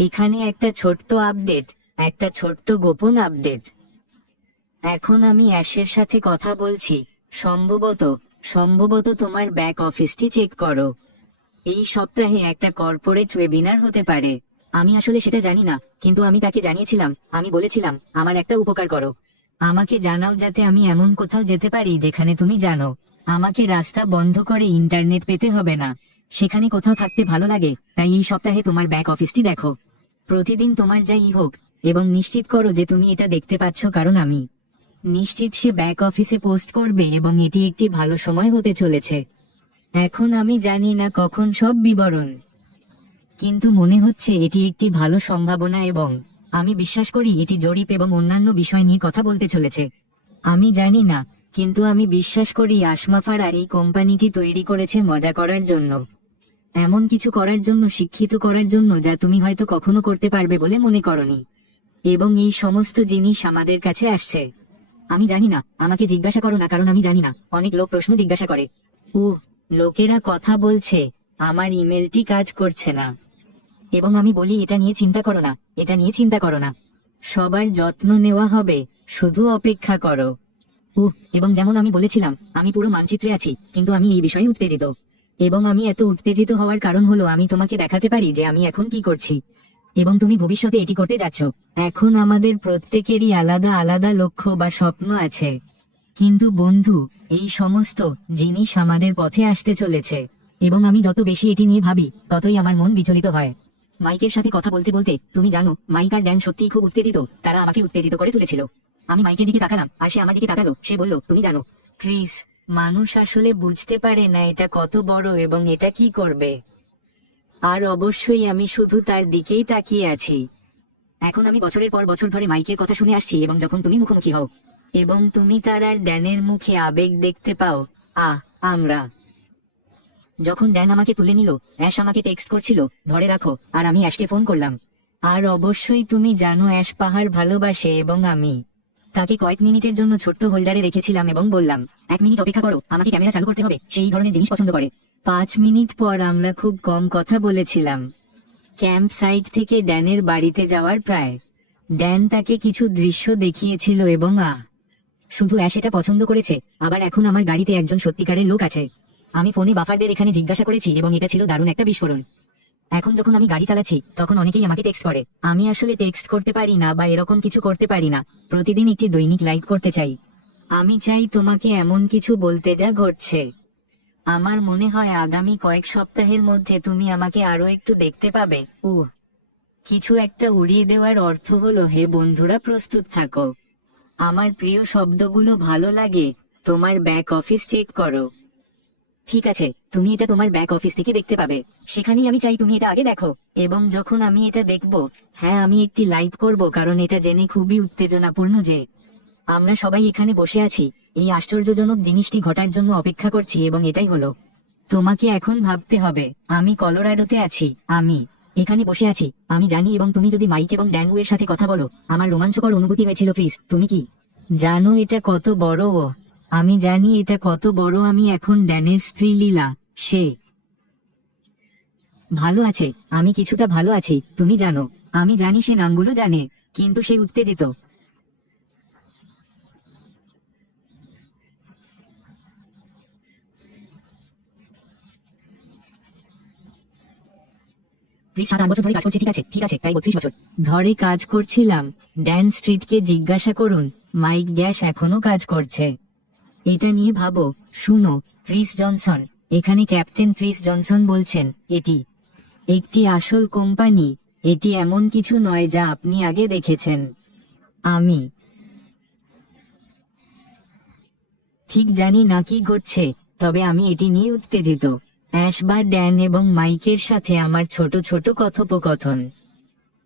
এখানে একটা ছোট্ট আপডেট, একটা ছোট্ট গোপন আপডেট। এখন আমি অ্যাশের সাথে কথা বলছি। সম্ভবত সম্ভবত তোমার ব্যাক অফিসটি চেক করো। এই সপ্তাহে একটা কর্পোরেট ওয়েবিনার হতে পারে। আমি আসলে সেটা জানি না, কিন্তু আমি তাকে জানিয়েছিলাম। আমি বলেছিলাম, আমার একটা উপকার করো, আমাকে জানাও যাতে আমি এমন কোথাও যেতে পারি যেখানে তুমি জানো আমাকে রাস্তা বন্ধ করে ইন্টারনেট পেতে হবে না। সেখানে কোথাও থাকতে ভালো লাগে, তাই এই সপ্তাহে তোমার ব্যাক অফিসটি দেখো। প্রতিদিন তোমার যাই হোক, এবং নিশ্চিত করো যে তুমি এটা দেখতে পাচ্ছ, কারণ আমি নিশ্চিত সে ব্যাক অফিসে পোস্ট করবে এবং এটি একটি ভালো সময় হতে চলেছে। এখন আমি জানি না কখন সব বিবরণ, কিন্তু মনে হচ্ছে এটি একটি ভালো সম্ভাবনা এবং আমি বিশ্বাস করি এটি জরিপ এবং অন্যান্য বিষয় নিয়ে কথা বলতে চলেছে। আমি জানি না, কিন্তু আমি বিশ্বাস করি আশমাফারা এই কোম্পানিটি তৈরি করেছে মজা করার জন্য, এমন কিছু করার জন্য, শিক্ষিত করার জন্য যা তুমি হয়তো কখনো করতে পারবে বলে মনে করনি। এবং এই সমস্ত জিনিস আমাদের কাছে আসছে। আমি জানি না, আমাকে জিজ্ঞাসা করো না, কারণ আমি জানি না। অনেক লোক প্রশ্ন জিজ্ঞাসা করে। লোকেরা কথা বলছে আমার ইমেলটি কাজ করছে না, এবং আমি বলি এটা নিয়ে চিন্তা করো না, এটা নিয়ে চিন্তা করো না, সবার যত্ন নেওয়া হবে, শুধু অপেক্ষা করো। এবং যেমন আমি বলেছিলাম, আমি পুরো মানচিত্রে আছি, কিন্তু আমি এই বিষয়ে উত্তেজিত। এবং আমি এত উত্তেজিত হওয়ার কারণ হলো আমি তোমাকে দেখাতে পারি যে আমি এখন কি করছি, এবং তুমি ভবিষ্যতে এটি করতে যাচ্ছ। এখন আমাদের প্রত্যেকেরই আলাদা আলাদা লক্ষ্য বা স্বপ্ন আছে, কিন্তু বন্ধু, এই সমস্ত জিনিস আমাদের পথে আসতে চলেছে। এবং আমি যত বেশি এটি নিয়ে ভাবি, ততই আমার মন বিচলিত হয়। মাইকের সাথে কথা বলতে বলতে, তুমি জানো, মাইক আর ড্যান সত্যিই খুব উত্তেজিত। তারা আমাকে উত্তেজিত করে তুলেছিল। আমি মাইকের দিকে তাকালাম, আর সে আমার দিকে তাকালো। সে বলল, তুমি জানো ক্রিস, মানুষ আসলে বুঝতে পারে না এটা কত বড় এবং এটা কি করবে। আর অবশ্যই আমি শুধু তার দিকেই তাকিয়ে আছি। এখন আমি বছরের পর বছর ধরে মাইকের কথা শুনে আসছি, এবং যখন তুমি মুখোমুখি হও এবং তুমি তার আর ড্যানের মুখে আবেগ দেখতে পাও। আমরা যখন ড্যান আমাকে তুলে নিল, অ্যাশ আমাকে টেক্সট করছিল, ধরে রাখো, আর আমি অ্যাশকে ফোন করলাম। আর অবশ্যই তুমি জানো অ্যাশ পাহাড় ভালোবাসে, এবং আমি তাকে কয়েক মিনিটের জন্য ছোট্ট হোল্ডারে রেখেছিলাম এবং বললাম, 1 মিনিট অপেক্ষা করো, আমাকে ক্যামেরা চালু করতে হবে, সেই ধরনের জিনিস পছন্দ করে। 5 মিনিট পর আমরা খুব কম কথা বলেছিলাম। ক্যাম্প সাইট থেকে ড্যানের বাড়িতে যাওয়ার প্রায়। ড্যান তাকে কিছু দৃশ্য দেখিয়েছিল এবং শুধু অ্যাশ এটা পছন্দ করেছে। আবার এখন আমার গাড়িতে একজন সত্যিকারের লোক আছে। আমি ফোনে বাফারদের এখানে জিজ্ঞাসা করেছি, এবং এটা ছিল দারুণ একটা বিস্ফোরণ। এখন যখন আমি গাড়ি চালাচ্ছি, তখন অনেকেই আমাকে টেক্সট করে। আমি আসলে টেক্সট করতে পারি না বা এরকম কিছু করতে পারি না। প্রতিদিন একটি দৈনিক লাইভ করতে চাই। আমি চাই তোমাকে এমন কিছু বলতে যা ঘটছে। আমার মনে হয় আগামী কয়েক সপ্তাহের মধ্যে তুমি আমাকে আরো একটু দেখতে পাবে। কিছু একটা উড়িয়ে দেওয়ার অর্থ হলো, হে বন্ধুরা, প্রস্তুত থাকো। আমার প্রিয় শব্দগুলো ভালো লাগে। তোমার ব্যাক অফিস চেক করো। ঠিক আছে, তুমি এটা তোমার ব্যাক অফিস থেকে দেখতে পাবে। সেখানেই আমি চাই তুমি এটা আগে দেখো। এবং যখন আমি এটা দেখব, হ্যাঁ, আমি একটি লাইভ করব, কারণ এটা জেনে খুবই উত্তেজনাপূর্ণ যে আমরা সবাই এখানে বসে আছি, এই আশ্চর্যজনক জিনিসটি ঘটার জন্য অপেক্ষা করছি। এবং এটাই হলো, তোমাকে এখন ভাবতে হবে, আমি কলোরাডোতে আছি, আমি এখানে বসে আছি, আমি জানি। এবং তুমি যদি মাইক এবং ড্যানুয়ের সাথে কথা বলো, আমার রোমাঞ্চকর অনুভূতি হয়েছিল। ক্রিস, তুমি কি জানো এটা কত বড়? আমি জানি এটা কত বড়। আমি এখন ড্যানের স্ত্রী লীলা। সে ভালো আছে, আমি কিছুটা ভালো আছি, তুমি জানো। আমি জানি সে নামগুলো জানে, কিন্তু সে উত্তেজিত। প্লিজ 7-8 বছর ধরে কাজ করছে। ঠিক আছে, ঠিক আছে, তাই 32 বছর ধরে কাজ করছিলাম। ড্যান স্ট্রিটকে জিজ্ঞাসা করুন, মাইক গ্যাস এখনো কাজ করছে। এটা নিয়ে ভাবো। শুনো, ক্রিস জনসন, এখানে ক্যাপ্টেন ক্রিস জনসন বলছেন, এটি একটি আসল কোম্পানি। এটি এমন কিছু নয় যা আপনি আগে দেখেছেন। আমি ঠিক জানি না কি ঘটছে, তবে আমি এটি নিয়ে উত্তেজিত। অ্যাশ বা ড্যান এবং মাইকের সাথে আমার ছোট ছোট কথোপকথন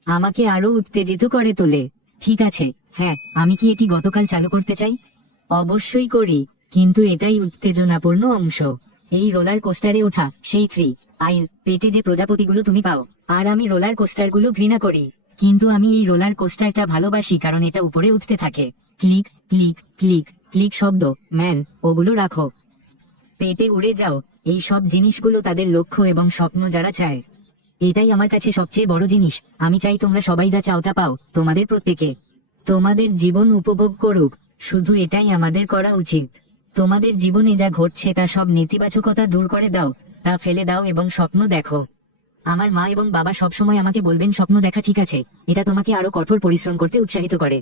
আমাকে আরো উত্তেজিত করে তোলে। ঠিক আছে, হ্যাঁ, আমি কি এটি গতকাল চালু করতে চাই? অবশ্যই করি, কিন্তু এটাই উত্তেজনাপূর্ণ অংশ। এই রোলার কোস্টারে ওঠা, সেই 3 আইল পেটে যে প্রজাপতিগুলো তুমি পাও। আর আমি রোলার কোস্টারগুলো ঘৃণা করি, কিন্তু আমি এই রোলার কোস্টারটা ভালোবাসি, কারণ এটা উপরে উঠতে থাকে। ক্লিক ক্লিক ক্লিক ক্লিক শব্দ। ম্যান, ওগুলো রাখো, পেটে উড়ে যাও। এই সব জিনিসগুলো তাদের লক্ষ্য এবং স্বপ্ন যারা চায়। এটাই আমার কাছে সবচেয়ে বড় জিনিস। আমি চাই তোমরা সবাই যা চাও তা পাও, তোমাদের প্রত্যেকে তোমাদের জীবন উপভোগ করুক, শুধু এটাই আমাদের করা উচিত। তোমাদের জীবনে যা ঘটছে তা সব নেতিবাচকতা দূর করে দাও, তা ফেলে দাও এবং স্বপ্ন দেখো। আমার মা এবং বাবা সবসময় আমাকে বলবেন, স্বপ্ন দেখা ঠিক আছে, এটা তোমাকে আরো কঠোর পরিশ্রম করতে উৎসাহিত করে।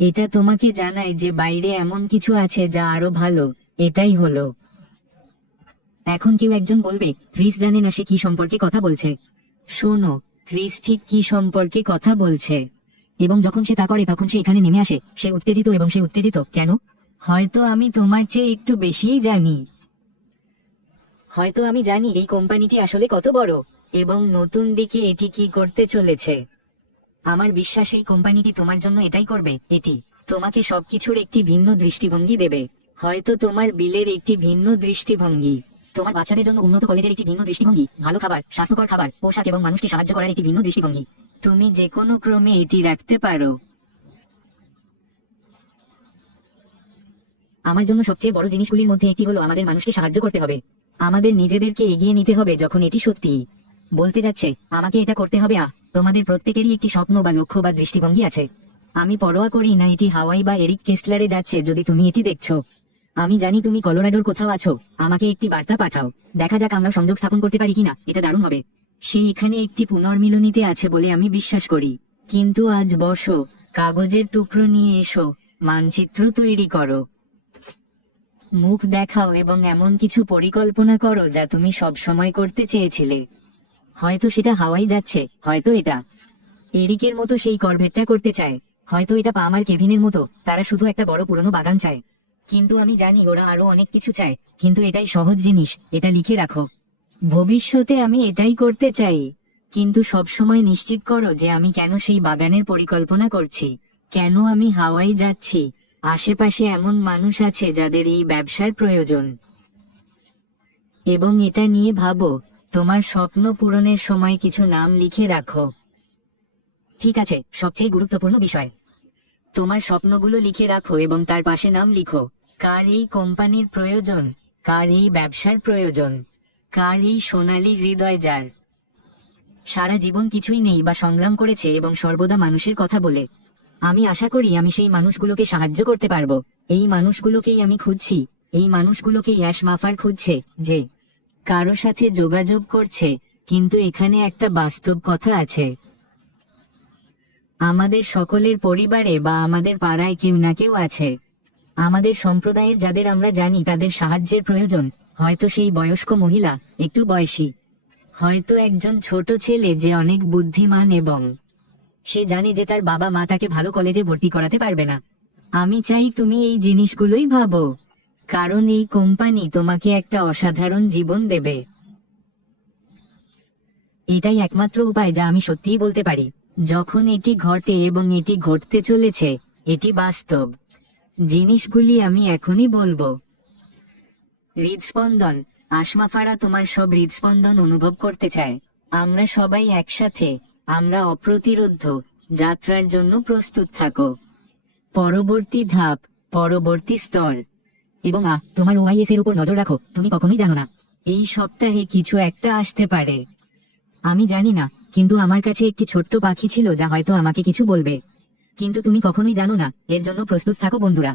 এটা তোমাকে জানায় যে বাইরে এমন কিছু আছে যা আরো ভালো। এটাই হলো। এখন কেউ একজন বলবে, ক্রিস জানে না সে কি সম্পর্কে কথা বলছে। শোনো, ক্রিস ঠিক কি সম্পর্কে কথা বলছে, এবং যখন সে তা করে তখন সে এখানে নেমে আসে। সে উত্তেজিত, এবং সে উত্তেজিত কেন? হয়তো আমি তোমার চেয়ে একটু বেশিই জানি। হয়তো আমি জানি এই কোম্পানিটি আসলে কত বড়, এবং নতুন দিকে এটি কি করতে চলেছে। আমার বিশ্বাস এই কোম্পানিটি তোমার জন্য এটাই করবে। এটি তোমাকে সবকিছুর একটি ভিন্ন দৃষ্টিভঙ্গি দেবে। হয়তো তোমার বিলের একটি ভিন্ন দৃষ্টিভঙ্গি, তোমার বাচ্চাদের জন্য উন্নত কলেজের একটি ভিন্ন দৃষ্টিভঙ্গি, ভালো খাবার, স্বাস্থ্যকর খাবার, পোশাক এবং মানুষকে সাহায্য করার একটি ভিন্ন দৃষ্টিভঙ্গি। তুমি যে কোনো ক্রমে এটি রাখতে পারো। আমার জন্য সবচেয়ে বড় জিনিসগুলির মধ্যে একটি হলো আমাদের মানুষকে সাহায্য করতে হবে। আমাদের নিজেদেরকে এগিয়ে নিতে হবে যখন এটি সত্যি বলতে যাচ্ছে আমাকে এটা করতে হবে। তোমাদের প্রত্যেকেরই একটি স্বপ্ন বা লক্ষ্য বা দৃষ্টিভঙ্গি আছে। আমি পরোয়া করি না এটি হাওয়াই বা এরিক কেস্টলারে যাচ্ছে। যদি তুমি এটি দেখছো, আমি জানি তুমি কলোরাডোর কোথাও আছো, আমাকে একটি বার্তা পাঠাও। দেখা যাক আমরা সংযোগ স্থাপন করতে পারি কিনা। এটা দারুণ হবে। সে এখানে একটি পুনর্মিলনীতে আছে বলে আমি বিশ্বাস করি। কিন্তু আজ বসো, কাগজের টুকরো নিয়ে এসো, মানচিত্র তৈরি করো, মুখ দেখাও এবং এমন কিছু পরিকল্পনা করো যা তুমি সব সময় করতে চেয়েছিলে। হয়তো সেটা হাওয়াই যাচ্ছে, হয়তো এটা এরিকের মতো সেই করভেটটা করতে চায়, হয়তো এটা পামার কেভিনের মতো তারা শুধু একটা বড় পুরনো বাগান চায়। কিন্তু আমি জানি ওরা আরো অনেক কিছু চায়। কিন্তু এটাই সহজ জিনিস, এটা লিখে রাখো। ভবিষ্যতে আমি এটাই করতে চাই। কিন্তু সবসময় নিশ্চিত করো যে আমি কেন সেই বাগানের পরিকল্পনা করছি, কেন আমি হাওয়াই যাচ্ছি। আশেপাশে এমন মানুষ আছে যাদের এই ব্যবসার প্রয়োজন, এবং এটা নিয়ে ভাবো। তোমার স্বপ্ন পূরণের সময় কিছু নাম লিখে রাখো। ঠিক আছে, সবচেয়ে গুরুত্বপূর্ণ বিষয়, তোমার স্বপ্নগুলো লিখে রাখো এবং তার পাশে নাম লিখো। কার এই কোম্পানির প্রয়োজন, কার এই ব্যবসার প্রয়োজন, কার এই সোনালী হৃদয় যার সারা জীবন কিছুই নেই বা সংগ্রাম করেছে এবং সর্বদা মানুষের কথা বলে। আমি আশা করি আমি সেই মানুষগুলোকে সাহায্য করতে পারবো। এই মানুষগুলোকেই আমি খুঁজছি। এই মানুষগুলোকেই অ্যাশ মাফার খুঁজছে, যে কারো সাথে যোগাযোগ করছে। কিন্তু এখানে একটা বাস্তব কথা আছে, আমাদের সকলের পরিবারে বা আমাদের পাড়ায় কেউ না কেউ আছে, আমাদের সম্প্রদায়ের যাদের আমরা জানি তাদের সাহায্যের প্রয়োজন। হয়তো সেই বয়স্ক মহিলা, একটু বয়সী, হয়তো একজন ছোট ছেলে যে অনেক বুদ্ধিমান এবং সে জানে যে তার বাবা মা তাকে ভালো কলেজে ভর্তি করাতে পারবে না। আমি চাই তুমি এই জিনিসগুলোই ভাবো, কারণ এই কোম্পানি তোমাকে একটা অসাধারণ জীবন দেবে। এটাই একমাত্র উপায় যা আমি সত্যিই বলতে পারি। যখন এটি ঘটে এবং এটি ঘটতে চলেছে, এটি বাস্তব জিনিসগুলি আমি এখনই বলবো। হৃদস্পন্দন, আশমাফারা তোমার সব হৃদস্পন্দন অনুভব করতে চায়। আমরা সবাই একসাথে, আমরা অপ্রতিরোধ্য যাত্রার জন্য প্রস্তুত থাকো। পরবর্তী ধাপ, পরবর্তী স্তর, এবং তোমার ওআইএস এর উপর নজর রাখো। তুমি কখনোই জানো না, এই সপ্তাহে কিছু একটা আসতে পারে। আমি জানি না, কিন্তু আমার কাছে একটি ছোট্ট পাখি ছিল যা হয়তো আমাকে কিছু বলবে। কিন্তু তুমি কখনোই জানো না, এর জন্য প্রস্তুত থাকো বন্ধুরা।